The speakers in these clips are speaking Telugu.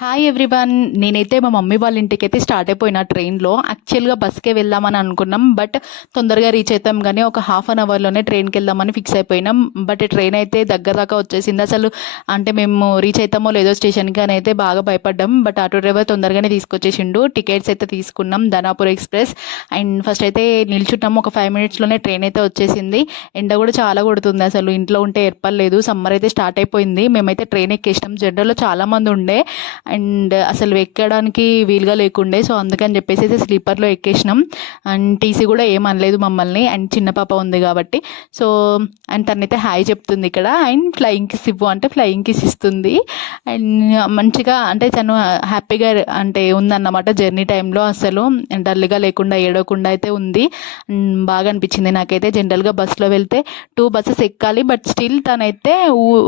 Hi everyone. నేనైతే మా మమ్మీ వాళ్ళ ఇంటికైతే స్టార్ట్ అయిపోయినా ట్రైన్లో. యాక్చువల్గా బస్కే వెళ్దామని అనుకున్నాం, బట్ తొందరగా రీచ్ అవుతాం కానీ ఒక హాఫ్ అన్ అవర్లోనే ట్రైన్కి వెళ్దామని ఫిక్స్ అయిపోయినాం. బట్ ట్రైన్ అయితే దగ్గర దాకా వచ్చేసింది. అసలు అంటే మేము రీచ్ అవుతామో లేదో స్టేషన్కి అని అయితే బాగా భయపడ్డాం. బట్ ఆటో డ్రైవర్ తొందరగానే తీసుకొచ్చేసిండు. టికెట్స్ అయితే తీసుకున్నాం ధనాపూర్ ఎక్స్ప్రెస్. అండ్ ఫస్ట్ అయితే నిల్చుంటాం. ఒక 5 మినిట్స్లోనే ట్రైన్ అయితే వచ్చేసింది. ఎండ కూడా చాలా కొడుతుంది, అసలు ఇంట్లో ఉంటే ఏర్పడలేదు. సమ్మర్ అయితే స్టార్ట్ అయిపోయింది. మేమైతే ట్రైన్ ఎక్కేసినాం. జనరల్లో చాలా మంది ఉండే అండ్ అసలు ఎక్కడానికి వీలుగా లేకుండే, సో అందుకని చెప్పేసి అయితే స్లీపర్లో ఎక్కేసినాం. అండ్ టీసీ కూడా ఏమనలేదు మమ్మల్ని, అండ్ చిన్న పాప ఉంది కాబట్టి. సో అండ్ తనైతే హాయ్ చెప్తుంది ఇక్కడ. అండ్ ఫ్లయింగ్ కిస్ ఇవ్వు అంటే ఫ్లయింగ్ కిస్ ఇస్తుంది. అండ్ మంచిగా అంటే తను హ్యాపీగా అంటే ఉందన్నమాట జర్నీ టైంలో. అసలు డల్గా లేకుండా ఏడవకుండా అయితే ఉంది. బాగా అనిపించింది నాకైతే. జనరల్గా బస్సులో వెళ్తే 2 బస్సెస్ ఎక్కాలి, బట్ స్టిల్ తనైతే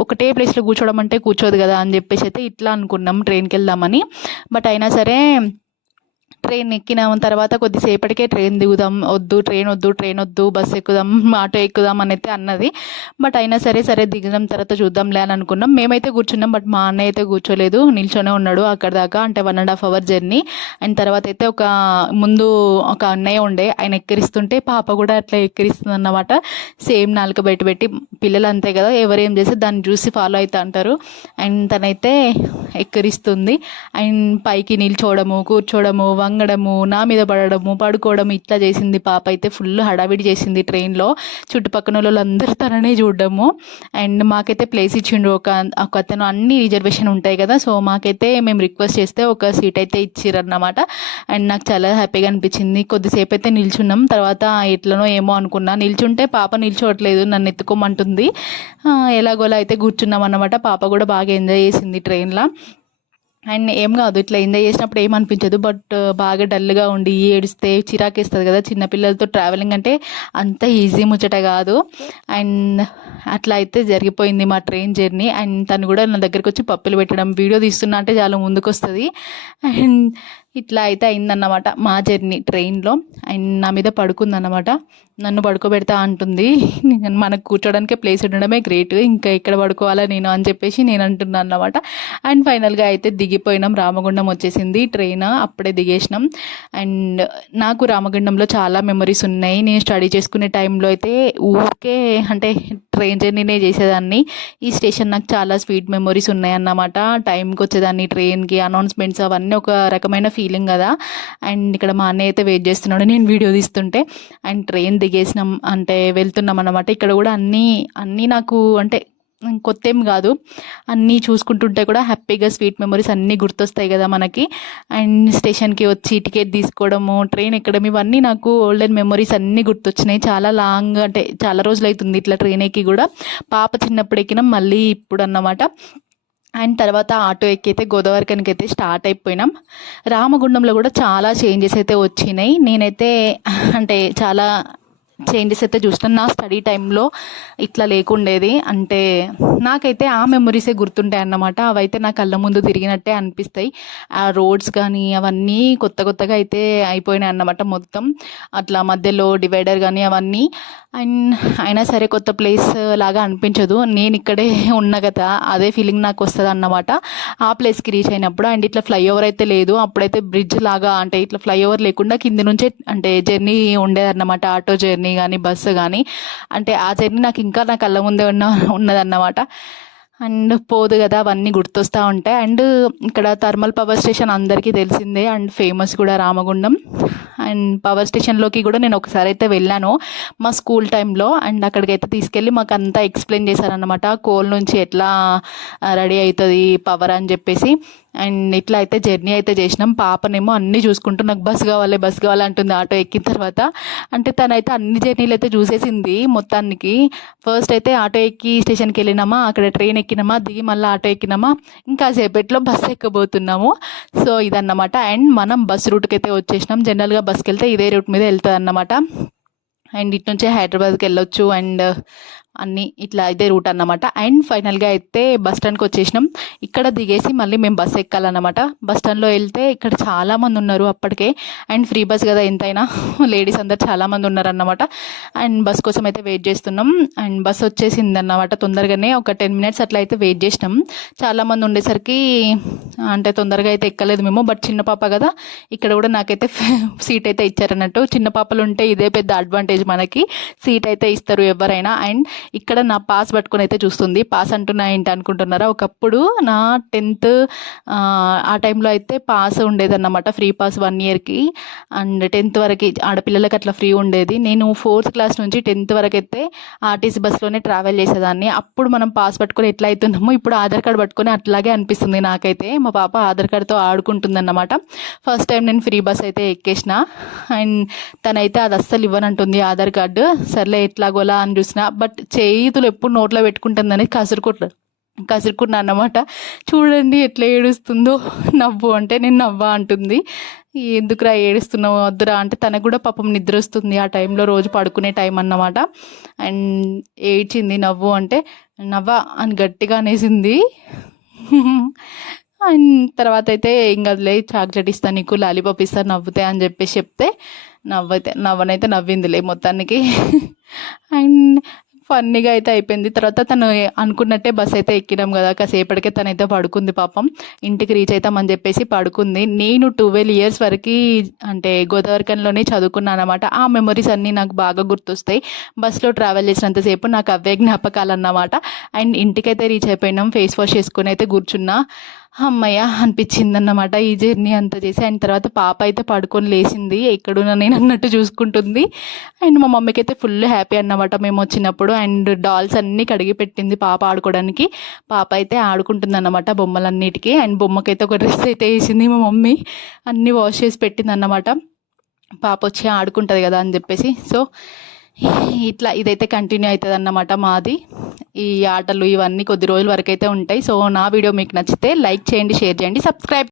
ఒకటే ప్లేస్లో కూర్చోవడం అంటే కూర్చోదు కదా అని చెప్పేసి అయితే ఇట్లా అనుకున్నాం ట్రైన్కి వెళ్దామని. బట్ అయినా సరే ట్రైన్ ఎక్కిన తర్వాత కొద్దిసేపటికే ట్రైన్ దిగుదాం, ట్రైన్ వద్దు బస్సు ఎక్కుదాం, ఆటో ఎక్కుదాం అని అయితే అన్నది. బట్ అయినా సరే సరే దిగుదాం తర్వాత చూద్దాంలే అని అనుకున్నాం. మేమైతే కూర్చున్నాం, బట్ మా అన్నయ్య అయితే కూర్చోలేదు, నిల్చొనే ఉన్నాడు అక్కడ దాకా. అంటే 1.5 అవర్ జర్నీ. అండ్ తర్వాత అయితే ముందు ఒక అన్నయ్య ఉండే, ఆయన ఎక్కిరిస్తుంటే పాప కూడా అట్లా ఎక్కిరిస్తుంది అన్నమాట. సేమ్ నాలుక బయట పెట్టి. పిల్లలు అంతే కదా, ఎవరేం చేస్తే దాన్ని చూసి ఫాలో అవుతా అంటారు. అండ్ తనైతే ఎక్కిరిస్తుంది. అండ్ పైకి నిల్చోవడము, కూర్చోవడము, వంగడము, నా మీద పడడము, పడుకోవడం ఇట్లా చేసింది పాప. అయితే ఫుల్ హడావిడి చేసింది ట్రైన్లో. చుట్టుపక్కల వాళ్ళందరూ తననే చూడడము. అండ్ మాకైతే ప్లేస్ ఇచ్చిండు ఒక అతను. అన్ని రిజర్వేషన్ ఉంటాయి కదా, సో మాకైతే మేము రిక్వెస్ట్ చేస్తే ఒక సీట్ అయితే ఇచ్చిరన్నమాట. అండ్ నాకు చాలా హ్యాపీగా అనిపించింది. కొద్దిసేపు అయితే నిల్చున్నాం. తర్వాత ఎట్లనో ఏమో అనుకున్నా, నిల్చుంటే పాప నిల్చోవట్లేదు, నన్ను ఎత్తుకోమంటుంది. ఎలాగోలా అయితే కూర్చున్నాం అన్నమాట. పాప కూడా బాగా ఎంజాయ్ చేసింది ట్రైన్లో. అండ్ ఏం కాదు, ఇట్లా ఎంజాయ్ చేసినప్పుడు ఏమనిపించదు, బట్ బాగా డల్గా ఉండి ఏడిస్తే చిరాకేస్తుంది కదా. చిన్నపిల్లలతో ట్రావెలింగ్ అంటే అంత ఈజీ ముచ్చట కాదు. అండ్ అట్లా అయితే జరిగిపోయింది మా ట్రైన్ జర్నీ. అండ్ తను కూడా నా దగ్గరకు వచ్చి పప్పులు పెట్టడం, వీడియో తీస్తున్నా అంటే చాలా ముందుకు వస్తుంది. అండ్ ఇట్లా అయితే అయిందన్నమాట మా జర్నీ ట్రైన్లో. అండ్ నా మీద పడుకుందన్నమాట. నన్ను పడుకోబెడతా అంటుంది. మనకు కూర్చోడానికే ప్లేస్ ఉండడమే గ్రేట్, ఇంకా ఇక్కడ పడుకోవాలా నేను అని చెప్పేసి నేను అంటున్నాను అన్నమాట. అండ్ ఫైనల్గా అయితే దిగిపోయినాం. రామగుండం వచ్చేసింది ట్రైన్, అప్పుడే దిగేసినాం. అండ్ నాకు రామగుండంలో చాలా మెమరీస్ ఉన్నాయి. నేను స్టడీ చేసుకునే టైంలో అయితే ఊరికే అంటే ట్రైన్ జర్నీనే చేసేదాన్ని. ఈ స్టేషన్ నాకు చాలా స్వీట్ మెమరీస్ ఉన్నాయన్నమాట. టైంకి వచ్చేదాన్ని ట్రైన్కి, అనౌన్స్మెంట్స్ అవన్నీ ఒక రకమైన ఫీలింగ్ కదా. అండ్ ఇక్కడ మా అన్నయ్య అయితే వెయిట్ చేస్తున్నాడు నేను వీడియో తీస్తుంటే. అండ్ ట్రైన్ దిగేసినాం అంటే వెళ్తున్నాం అన్నమాట. ఇక్కడ కూడా అన్నీ నాకు అంటే కొత్త ఏం కాదు, అన్నీ చూసుకుంటుంటే కూడా హ్యాపీగా స్వీట్ మెమరీస్ అన్నీ గుర్తొస్తాయి కదా మనకి. అండ్ స్టేషన్కి వచ్చి టికెట్ తీసుకోవడము, ట్రైన్ ఎక్కడం, ఇవన్నీ నాకు ఓల్డెన్ మెమరీస్ అన్నీ గుర్తొచ్చినాయి. చాలా లాంగ్ అంటే చాలా రోజులు అవుతుంది ఇట్లా ట్రైన్ ఎక్కి కూడా. పాప చిన్నప్పుడు ఎక్కినాం, మళ్ళీ ఇప్పుడు అన్నమాట. అండ్ తర్వాత ఆటో ఎక్కితే గోదావరిఖనికి అయితే స్టార్ట్ అయిపోయినాం. రామగుండంలో కూడా చాలా చేంజెస్ అయితే వచ్చినాయి. నేనైతే అంటే చాలా చేంజెస్ అయితే చూస్తాను. నా స్టడీ టైంలో ఇట్లా లేకుండేది. అంటే నాకైతే ఆ మెమరీసే గుర్తుంటాయి అన్నమాట. అవైతే నా కళ్ళ ముందు తిరిగినట్టే అనిపిస్తాయి. ఆ రోడ్స్ కానీ అవన్నీ కొత్తగా అయితే అయిపోయినాయి అన్నమాట మొత్తం. అట్లా మధ్యలో డివైడర్ కానీ అవన్నీ. అండ్ అయినా సరే కొత్త ప్లేస్ లాగా అనిపించదు. నేను ఇక్కడే ఉన్నా కదా, అదే ఫీలింగ్ నాకు వస్తుంది అన్నమాట ఆ ప్లేస్కి రీచ్ అయినప్పుడు. అండ్ ఇట్లా ఫ్లైఓవర్ అయితే లేదు, అప్పుడైతే బ్రిడ్జ్ లాగా అంటే ఇట్లా ఫ్లైఓవర్ లేకుండా కింది నుంచే అంటే జర్నీ ఉండేదన్నమాట. ఆటో జర్నీ కానీ బస్సు కానీ. అంటే ఆ జర్నీ నాకు ఇంకా నా కళ్ళ ముందే ఉన్నదన్నమాట. అండ్ పోదు కదా, అవన్నీ గుర్తొస్తూ ఉంటాయి. అండ్ ఇక్కడ థర్మల్ పవర్ స్టేషన్ అందరికీ తెలిసిందే అండ్ ఫేమస్ కూడా రామగుండం. అండ్ పవర్ స్టేషన్లోకి కూడా నేను ఒకసారి అయితే వెళ్ళాను మా స్కూల్ టైంలో. అండ్ అక్కడికైతే తీసుకెళ్ళి మాకు అంతా ఎక్స్ప్లెయిన్ చేశారనమాట, కోల్ నుంచి ఎట్లా రెడీ అవుతుంది పవర్ అని చెప్పేసి. అండ్ ఇట్లా అయితే జర్నీ అయితే చేసినాం. పాపనేమో అన్నీ చూసుకుంటూ నాకు బస్ కావాలి అంటుంది ఆటో ఎక్కిన తర్వాత. అంటే తనైతే అన్ని జర్నీలు అయితే చూసేసింది మొత్తానికి. ఫస్ట్ అయితే ఆటో ఎక్కి స్టేషన్కి వెళ్ళినామా, అక్కడ ట్రైన్ ఎక్కినామా, దిగి మళ్ళీ ఆటో ఎక్కినామా, ఇంకా సేపట్లో బస్సు ఎక్కబోతున్నాము. సో ఇదన్నమాట. అండ్ మనం బస్ రూట్కి అయితే వచ్చేసినాం. జనరల్గా బస్కి వెళ్తే ఇదే రూట్ మీద వెళ్తుంది అన్నమాట. అండ్ ఇటు నుంచే హైదరాబాద్కి వెళ్ళొచ్చు. అండ్ అన్నీ ఇట్లా ఇదే రూట్ అన్నమాట. అండ్ ఫైనల్గా అయితే బస్ స్టాండ్కి వచ్చేసినాం. ఇక్కడ దిగేసి మళ్ళీ మేము బస్ ఎక్కాలన్నమాట. బస్ స్టాండ్లో వెళ్తే ఇక్కడ చాలామంది ఉన్నారు అప్పటికే. అండ్ ఫ్రీ బస్ కదా ఎంతైనా, లేడీస్ అందరు చాలామంది ఉన్నారన్నమాట. అండ్ బస్ కోసం అయితే వెయిట్ చేస్తున్నాం. అండ్ బస్ వచ్చేసింది అన్నమాట తొందరగానే. ఒక 10 minutes అట్లా అయితే వెయిట్ చేసినాం. చాలామంది ఉండేసరికి అంటే తొందరగా అయితే ఎక్కలేదు మేము. బట్ చిన్న పాప కదా, ఇక్కడ కూడా నాకైతే సీట్ అయితే ఇచ్చారన్నట్టు. చిన్న పాపలు ఉంటే ఇదే పెద్ద అడ్వాంటేజ్ మనకి, సీట్ అయితే ఇస్తారు ఎవరైనా. అండ్ ఇక్కడ నా పాస్ పట్టుకొని అయితే చూస్తుంది. పాస్ అంటున్నా ఏంటి అనుకుంటున్నారా, ఒకప్పుడు నా 10th ఆ టైంలో అయితే పాస్ ఉండేదన్నమాట, ఫ్రీ పాస్ 1 yearకి. అండ్ 10th వరకు ఆడపిల్లలకి అట్లా ఫ్రీ ఉండేది. నేను 4th class నుంచి 10th వరకు అయితే ఆర్టీసీ బస్లోనే ట్రావెల్ చేసేదాన్ని. అప్పుడు మనం పాస్ పట్టుకొని ఎట్లా అవుతున్నామో ఇప్పుడు ఆధార్ కార్డ్ పట్టుకొని అట్లాగే అనిపిస్తుంది నాకైతే. మా పాప ఆధార్ కార్డ్తో ఆడుకుంటుందన్నమాట. ఫస్ట్ టైం నేను ఫ్రీ బస్ అయితే ఎక్కేసిన. అండ్ తనైతే అది అస్సలు ఇవ్వనంటుంది ఆధార్ కార్డు. సర్లే ఎట్లాగోలా అని చూసిన. బట్ చేతులు ఎప్పుడు నోట్లో పెట్టుకుంటుందని కసురుకున్నా అన్నమాట. చూడండి ఎట్లా ఏడుస్తుందో. నవ్వు అంటే నేను నవ్వా అంటుంది. ఎందుకురా ఏడుస్తున్నావు, వద్దురా అంటే తనకు కూడా పాపం నిద్ర వస్తుంది ఆ టైంలో, రోజు పడుకునే టైం అన్నమాట. అండ్ ఏడ్చింది నవ్వు అంటే. నవ్వా అని గట్టిగా అనేసింది. అండ్ తర్వాత అయితే ఇంకా చాక్లెట్ ఇస్తాను నీకు, లాలీపాప్ ఇస్తాను నవ్వుతే అని చెప్పేసి చెప్తే నవ్వనైతే నవ్విందిలే మొత్తానికి. అండ్ ఫన్నీగా అయితే అయిపోయింది. తర్వాత తను అనుకున్నట్టే బస్ అయితే ఎక్కినాం కదా, కాసేపటికే తనైతే పడుకుంది పాపం. ఇంటికి రీచ్ అవుతామని చెప్పేసి పడుకుంది. నేను 12 years వరకు అంటే గోదావరిఖనిలోనే చదువుకున్నాను అనమాట. ఆ మెమరీస్ అన్నీ నాకు బాగా గుర్తొస్తాయి. బస్లో ట్రావెల్ చేసినంతసేపు నాకు అవే జ్ఞాపకాలు అన్నమాట. అండ్ ఇంటికైతే రీచ్ అయిపోయినాం. ఫేస్ వాష్ చేసుకుని అయితే కూర్చున్నా. అమ్మయ్య అనిపించింది అన్నమాట ఈ జర్నీ అంతా చేసి. అండ్ తర్వాత పాప అయితే పడుకొని లేచింది, ఎక్కడున్నా నేను అన్నట్టు చూసుకుంటుంది. అండ్ మా మమ్మీకి అయితే ఫుల్ హ్యాపీ అన్నమాట మేము వచ్చినప్పుడు. అండ్ డాల్స్ అన్నీ కడిగి పెట్టింది పాప ఆడుకోవడానికి. పాప అయితే ఆడుకుంటుంది అన్నమాట బొమ్మలన్నిటికీ. అండ్ బొమ్మకైతే ఒక డ్రెస్ అయితే వేసింది మా మమ్మీ, అన్నీ వాష్ చేసి పెట్టింది అన్నమాట. పాప వచ్చి ఆడుకుంటుంది కదా అని చెప్పేసి. సో ఇట్లా ఇదైతే కంటిన్యూ అవుతుంది అన్నమాట మాది. ఈ ఆటలు ఇవన్నీ కొద్ది రోజుల వరకు అయితే ఉంటాయి. సో నా వీడియో మీకు నచ్చితే లైక్ చేయండి, షేర్ చేయండి, సబ్స్క్రైబ్